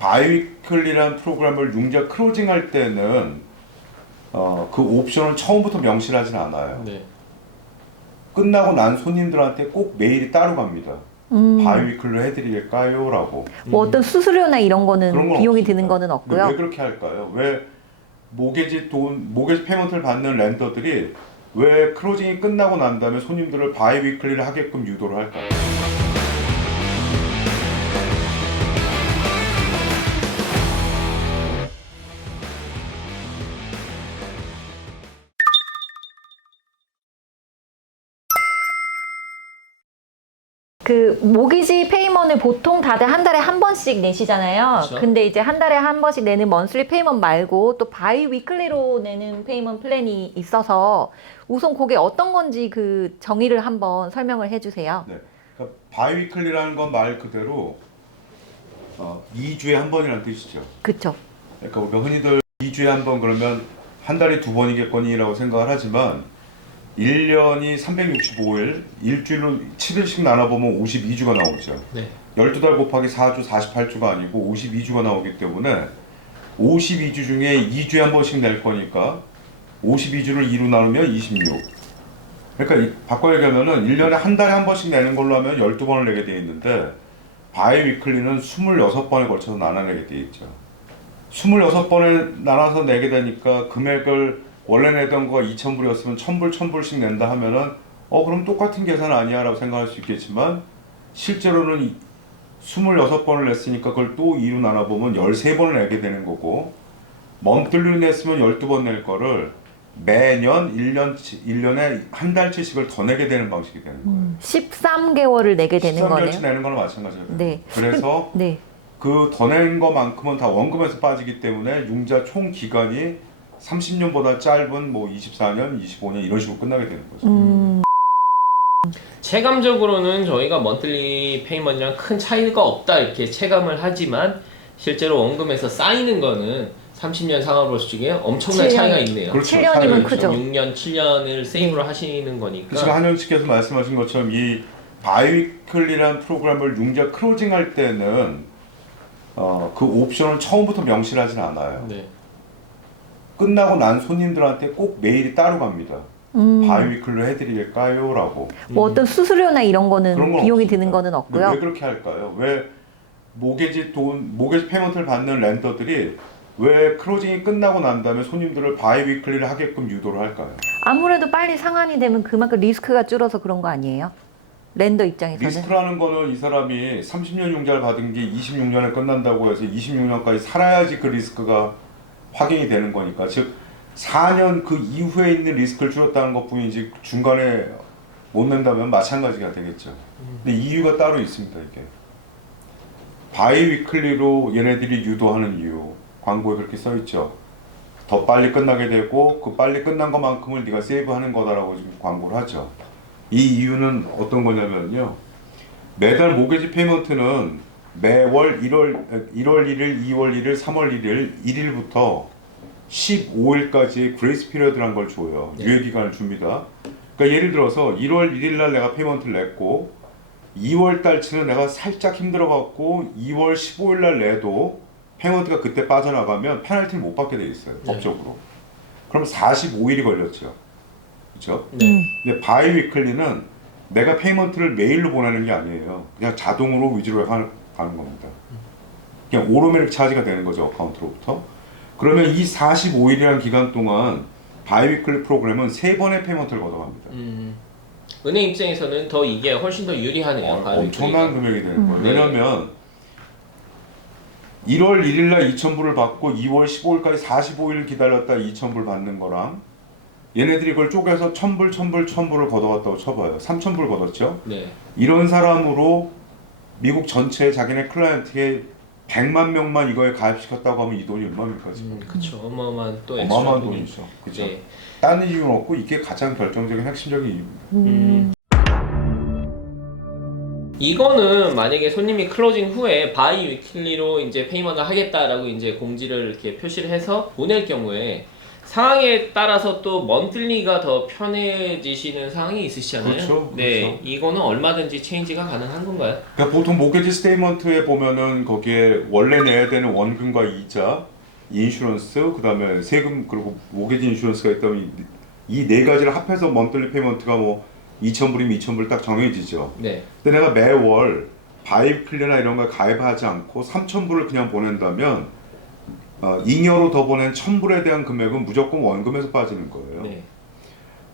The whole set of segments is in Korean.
바이위클리라는 프로그램을 융자 크로징할 때는 그 옵션을 처음부터 명시하진 않아요. 네. 끝나고 난 손님들한테 꼭 메일이 따로 갑니다. 바이위클로 해드릴까요? 라고. 뭐 어떤 수수료나 이런 거는 그런 건 비용이 없습니다. 드는 거는 근데 없고요. 왜 그렇게 할까요? 왜 모게지 페먼트를 받는 랜더들이 왜 크로징이 끝나고 난 다음에 손님들을 바이위클리를 하게끔 유도를 할까요? 그 모기지 페이먼을 보통 다들 한 달에 한 번씩 내시잖아요. 그렇죠. 근데 이제 한 달에 한 번씩 내는 먼슬리 페이먼 말고 또 바이 위클리로 내는 페이먼 플랜이 있어서 우선 그게 어떤 건지 그 정의를 한번 설명을 해주세요. 네. 그러니까 바이위클리라는 건 말 그대로 2주에 한 번이라는 뜻이죠. 그쵸? 그러니까 우리가 흔히들 2주에 한 번 그러면 한 달에 두 번이겠거니라고 생각을 하지만 1년이 365일, 일주일로 7일씩 나눠보면 52주가 나오죠. 네. 12달 곱하기 4주 48주가 아니고 52주가 나오기 때문에 52주 중에 2주에 한 번씩 낼 거니까 52주를 2로 나누면 26. 그러니까 바꿔 얘기하면은 1년에 한 달에 한 번씩 내는 걸로 하면 12번을 내게 돼 있는데 바이위클리는 26번에 걸쳐서 나눠내게 돼 있죠. 26번에 나눠서 내게 되니까 금액을 원래 내던 거가 2,000불이었으면 1,000불, 1,000불씩 낸다 하면은 그럼 똑같은 계산 아니야 라고 생각할 수 있겠지만 실제로는 26번을 냈으니까 그걸 또 2로 나눠보면 13번을 내게 되는 거고 먼틀리로 냈으면 12번 낼 거를 매년 1년에 한 달치씩을 더 내게 되는 방식이 되는 거예요. 13개월을 내게 되는 13개월치 거네요. 내는 거랑 마찬가지예요. 네. 그래서 네. 그 더 낸 것만큼은 다 원금에서 빠지기 때문에 융자 총 기간이 30년보다 짧은 뭐 24년, 25년 이런 식으로 끝나게 되는 거죠. 체감적으로는 저희가 먼틀리 페이먼이랑 큰 차이가 없다 이렇게 체감을 하지만 실제로 원금에서 쌓이는 거는 30년 상환벌수 중에 엄청난 7년. 차이가 있네요. 그렇죠. 7년이면 차이가 크죠. 6년, 7년을 세이브를 하시는 거니까. 지금 한영식께서 말씀하신 것처럼 이 바이위클리라는 프로그램을 융자 크로징할 때는 그 옵션을 처음부터 명시하진 않아요. 네. 끝나고 난 손님들한테 꼭 메일이 따로 갑니다. 바이위클로 해드릴까요? 라고. 뭐 어떤 수수료나 이런 거는 그런 건 비용이 없습니다. 드는 거는 근데 없고요. 왜 그렇게 할까요? 왜 모게지 페먼트를 받는 랜더들이 왜 크로징이 끝나고 난 다음에 손님들을 바이위클리를 하게끔 유도를 할까요? 아무래도 빨리 상환이 되면 그만큼 리스크가 줄어서 그런 거 아니에요? 랜더 입장에서는. 리스크라는 거는 이 사람이 30년 융자를 받은 게 26년에 끝난다고 해서 26년까지 살아야지 그 리스크가 확인이 되는 거니까, 즉 4년 그 이후에 있는 리스크를 줄였다는 것뿐이지 중간에 못 낸다면 마찬가지가 되겠죠. 근데 이유가 따로 있습니다. 이게 바이위클리로 얘네들이 유도하는 이유, 광고에 그렇게 써 있죠. 더 빨리 끝나게 되고 그 빨리 끝난 것만큼을 네가 세이브하는 거다라고 지금 광고를 하죠. 이 이유는 어떤 거냐면요, 매달 모게지 페이먼트는 매월 1월 1일, 2월 1일, 3월 1일, 1일부터 15일까지 그레이스 피리어드라는 걸 줘요. 네. 유예 기간을 줍니다. 그러니까 예를 들어서 1월 1일 날 내가 페이먼트를 냈고 2월 달치는 내가 살짝 힘들어 갖고 2월 15일 날 내도 페이먼트가 그때 빠져나가면 페널티를 못 받게 돼 있어요. 네. 법적으로. 그럼 45일이 걸렸죠. 그렇죠? 네. 근데 바이위클리는 내가 페이먼트를 메일로 보내는 게 아니에요. 그냥 자동으로 위주로 가는 겁니다. 그냥 오토매틱 차지가 되는 거죠, 어카운트로부터. 그러면 이 45일이라는 기간 동안 바이위클리 프로그램은 3번의 페이먼트를 걷어갑니다. 은행 입장에서는 더 이게 훨씬 더 유리하네요. 엄청난 금액이 되는 거예요. 네. 왜냐면 1월 1일 날 2,000불을 받고 2월 15일까지 45일 기다렸다 2,000불 받는 거랑 얘네들이 그걸 쪼개서 1,000불, 1,000불, 1,000불을 걷어갔다고 쳐봐요. 3,000불 걷었죠? 네. 이런 사람으로 미국 전체 자기네 클라이언트에 100만 명만 이거에 가입시켰다고 하면 이 돈이 얼마입니까 지금? 그렇죠. 어마어마한 또 어마어마한 돈이- 돈이죠. 그죠? 네. 딴 이유는 없고 이게 가장 결정적인 핵심적인 이유입니다. 이거는 만약에 손님이 클로징 후에 바이 위클리로 이제 페이먼트를 하겠다라고 이제 공지를 이렇게 표시를 해서 보낼 경우에 상황에 따라서 또 먼틀리가 더 편해지시는 상황이 있으시잖아요. 그렇죠, 네, 그렇죠. 이거는 얼마든지 체인지가 가능한 건가요? 그러니까 보통 모게지 스테이먼트에 보면은 거기에 원래 내야 되는 원금과 이자, 인슈런스, 그다음에 세금 그리고 모게지 인슈런스가 있다면 이 네 가지를 합해서 먼틀리 페이먼트가 뭐 2,000불이면 2,000불 딱 정해지죠. 네, 근데 내가 매월 바이클리나 이런 걸 가입하지 않고 3,000불을 그냥 보낸다면 잉여로 더 보낸 1,000불에 대한 금액은 무조건 원금에서 빠지는 거예요. 네,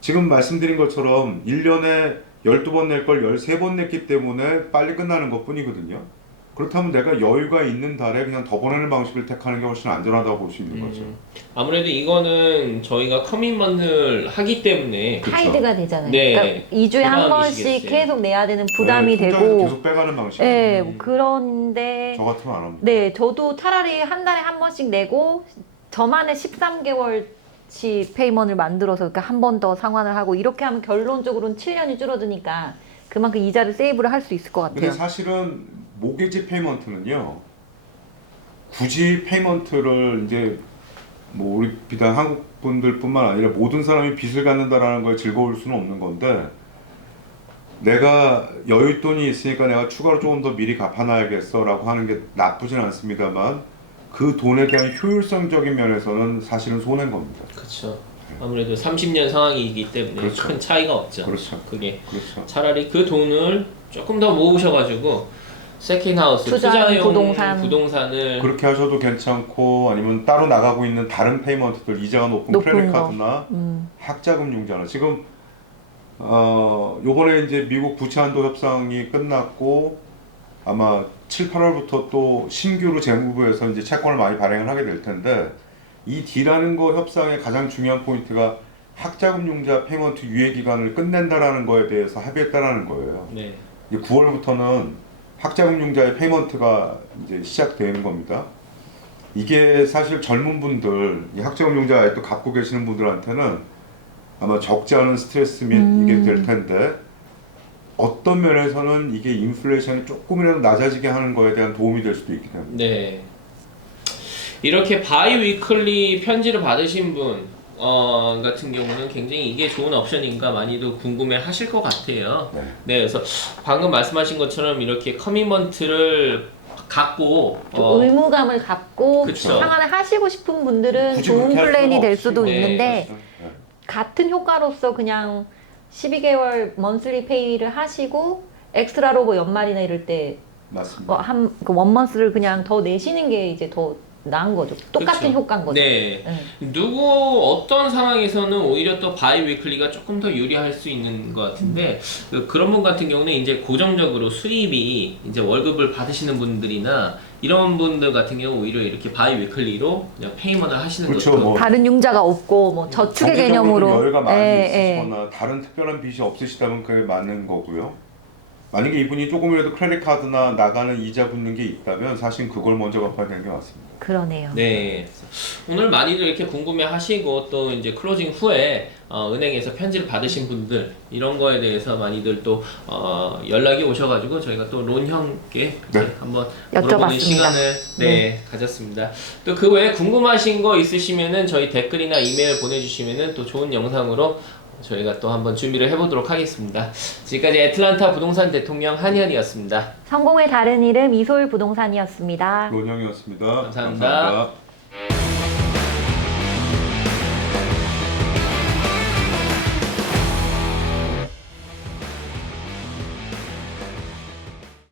지금 말씀드린 것처럼 1년에 12번 낼 걸 13번 냈기 때문에 빨리 끝나는 것 뿐이거든요. 그렇다면 내가 여유가 있는 달에 그냥 더 보내는 방식을 택하는 게 훨씬 안전하다고 볼 수 있는 거죠. 아무래도 이거는 저희가 커밋먼트를 하기 때문에 그쵸. 타이드가 되잖아요. 네. 그러니까 2주에 한 번씩 부담이시겠어요. 계속 내야 되는 부담이 네, 통장에서 되고. 계속 빼가는 방식. 네, 뭐 그런데 저 같으면 안 합니다. 네, 저도 차라리 한 달에 한 번씩 내고 저만의 13개월치 페이먼을 만들어서 그러니까 한 번 더 상환을 하고 이렇게 하면 결론적으로는 7년이 줄어드니까 그만큼 이자를 세이브를 할 수 있을 것 근데 같아요. 사실은 모게지 페이먼트는요. 굳이 페이먼트를 이제 뭐 우리 비단 한국 분들뿐만 아니라 모든 사람이 빚을 갖는다라는 거에 즐거울 수는 없는 건데 내가 여윳돈이 있으니까 내가 추가로 조금 더 미리 갚아놔야겠어라고 하는 게 나쁘진 않습니다만 그 돈에 대한 효율성적인 면에서는 사실은 손해인 겁니다. 그렇죠. 아무래도 30년 상황이기 때문에 그렇죠. 큰 차이가 없죠. 그렇죠. 그게 그렇죠. 차라리 그 돈을 조금 더 모으셔가지고 세컨하우스 투자용 투자용 부동산. 네. 그렇게 하셔도 괜찮고 아니면 따로 나가고 있는 다른 페이먼트들 이자가 높은 높은 크레딧 거. 카드나 학자금융자나 지금 요번에 이제 미국 부채한도 협상이 끝났고 아마 7, 8월부터 또 신규로 재무부에서 이제 채권을 많이 발행을 하게 될 텐데 이 D라는 거 협상의 가장 중요한 포인트가 학자금융자 페이먼트 유예 기간을 끝낸다라는 거에 대해서 합의했다라는 거예요. 네. 이제 9월부터는 학자금융자의 페이먼트가 이제 시작되는 겁니다. 이게 사실 젊은 분들, 이 학자금융자에 또 갖고 계시는 분들한테는 아마 적지 않은 스트레스 및 이게 될 텐데 어떤 면에서는 이게 인플레이션이 조금이라도 낮아지게 하는 거에 대한 도움이 될 수도 있기 때문에. 네. 이렇게 바이 위클리 편지를 받으신 분 같은 경우는 굉장히 이게 좋은 옵션인가 많이도 궁금해 하실 것 같아요. 네. 네, 그래서 방금 말씀하신 것처럼 이렇게 커미먼트를 갖고 좀 의무감을 갖고 그쵸. 상환을 하시고 싶은 분들은 굳이 좋은 그렇게 할 플랜이 필요가 될 없이. 수도 네. 있는데 네. 같은 효과로서 그냥 12개월 먼슬리 페이를 하시고 엑스트라로 뭐 연말이나 이럴 때 맞습니다. 그 원먼스를 그냥 더 내시는 게 이제 더 나은 거죠. 똑같은 그쵸. 효과인 거죠. 네. 네. 어떤 상황에서는 오히려 또 바이 위클리가 조금 더 유리할 수 있는 것 같은데 그런 분 같은 경우는 이제 고정적으로 수입이 이제 월급을 받으시는 분들이나 이런 분들 같은 경우 오히려 이렇게 바이 위클리로 그냥 페이먼을 하시는 그렇죠. 것도 뭐 다른 융자가 없고 뭐 저축의 경제적으로 개념으로 좀 여유가 많이 예, 있으시거나 다른 특별한 빚이 없으시다면 그게 맞는 거고요. 만약에 이분이 조금이라도 크레딧 카드나 나가는 이자 붙는 게 있다면 사실 그걸 먼저 갚아야 되는 게 맞습니다. 그러네요. 네. 오늘 많이들 이렇게 궁금해 하시고 또 이제 클로징 후에 은행에서 편지를 받으신 분들 이런 거에 대해서 많이들 또 연락이 오셔가지고 저희가 또 론형께 네. 한번 물어보는 여쭤봤습니다. 시간을 가졌습니다. 또 그 외에 궁금하신 거 있으시면은 저희 댓글이나 이메일 보내주시면은 또 좋은 영상으로 저희가 또 한번 준비를 해보도록 하겠습니다. 지금까지 애틀란타 부동산 대통령 한현이었습니다. 성공의 다른 이름 이솔 부동산이었습니다. 론형이었습니다. 감사합니다.